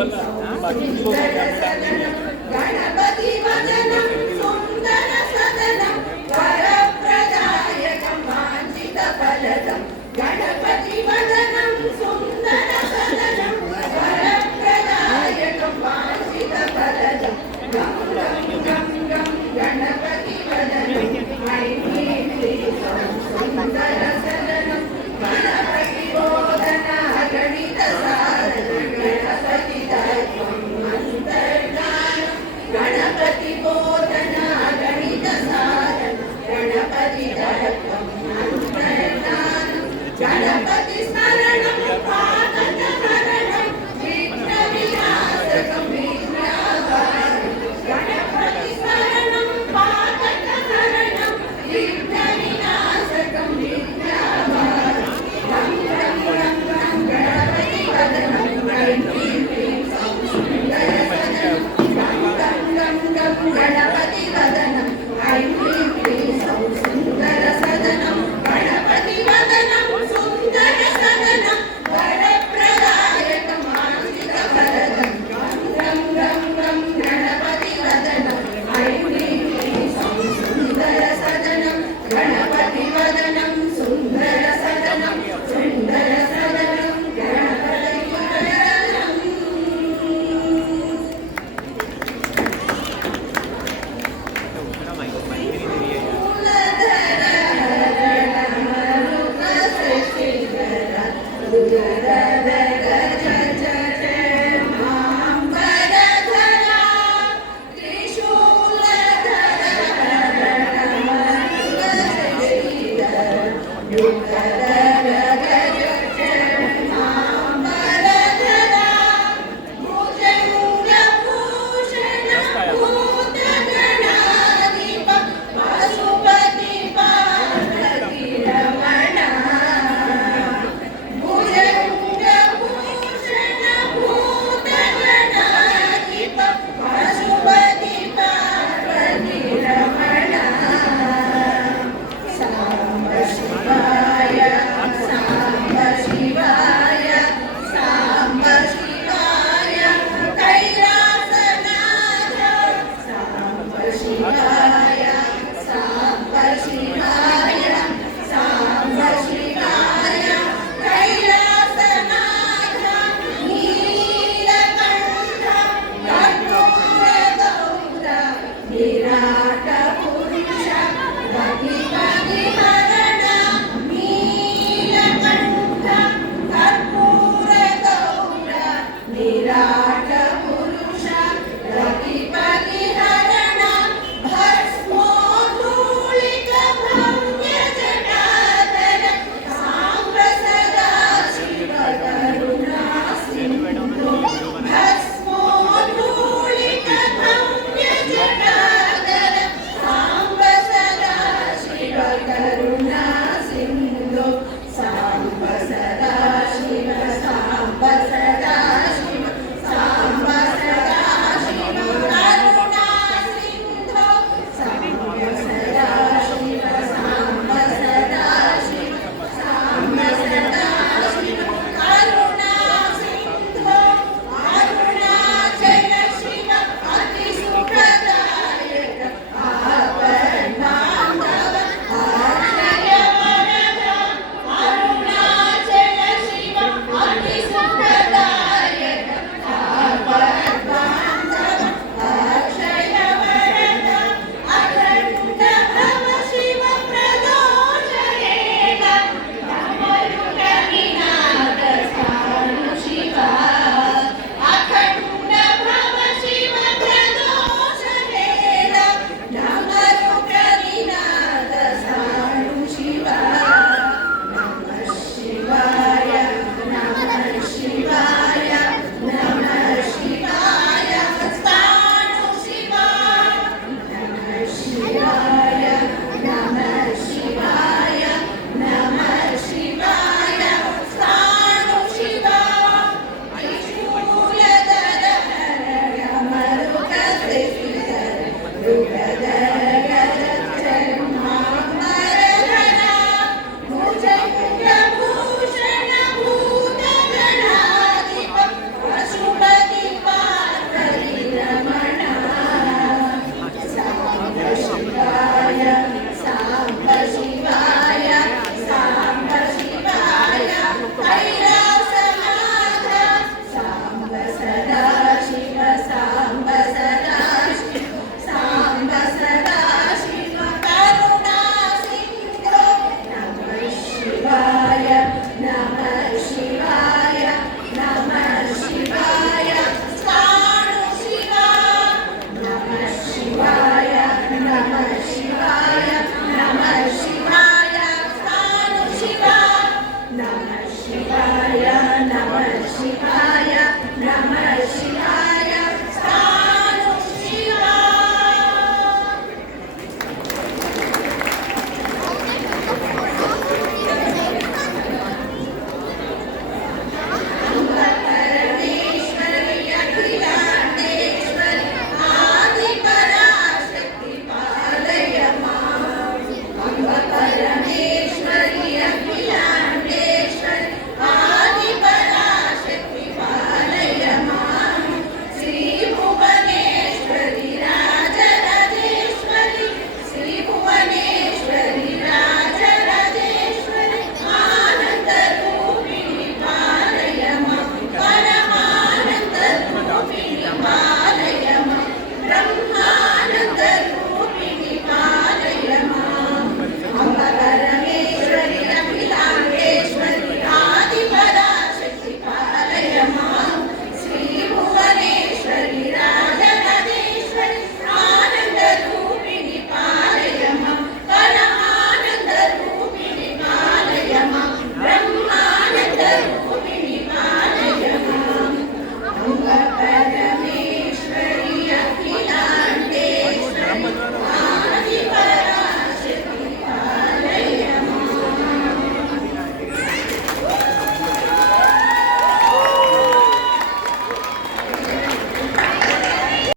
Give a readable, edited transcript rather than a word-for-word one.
गणपति वदनं सुन्दर सदनं वरप्रदायकं वाञ्छितफलदं गणपति वदनं सुन्दर सदनं वरप्रदायकं वाञ्छितफलदं गं गं गं गं गणपति वदनं ऐं ह्रीं क्लीं सुन्दर सदनं गणपति बोधना गणितसाधनं गणपति गणपति बोधना गणितसाधनं गणपति गणपति स्मरणं पादकहरणं विघ्नविनाशकं विघ्नहारं गणपति स्मरणं पादकहरणं विघ्नविनाशकं विघ्नहारं गं गं गं गं गणपति वदनं ऐं ह्रीं क्लीं सुन्दरसदनं गणपति वदनं ऐं ह्रीं क्लीं सुन्दरसदनं गणपति वदनं सुन्दरसदनं वरप्रदायकं वाञ्छितफलदं गं गं गं गं गणपति वदनं ऐं ह्रीं क्लीं सुन्दरसदनं गणपति वदनं सुन्दरसदनं सुन्दरसदनं गणपति वदनं You're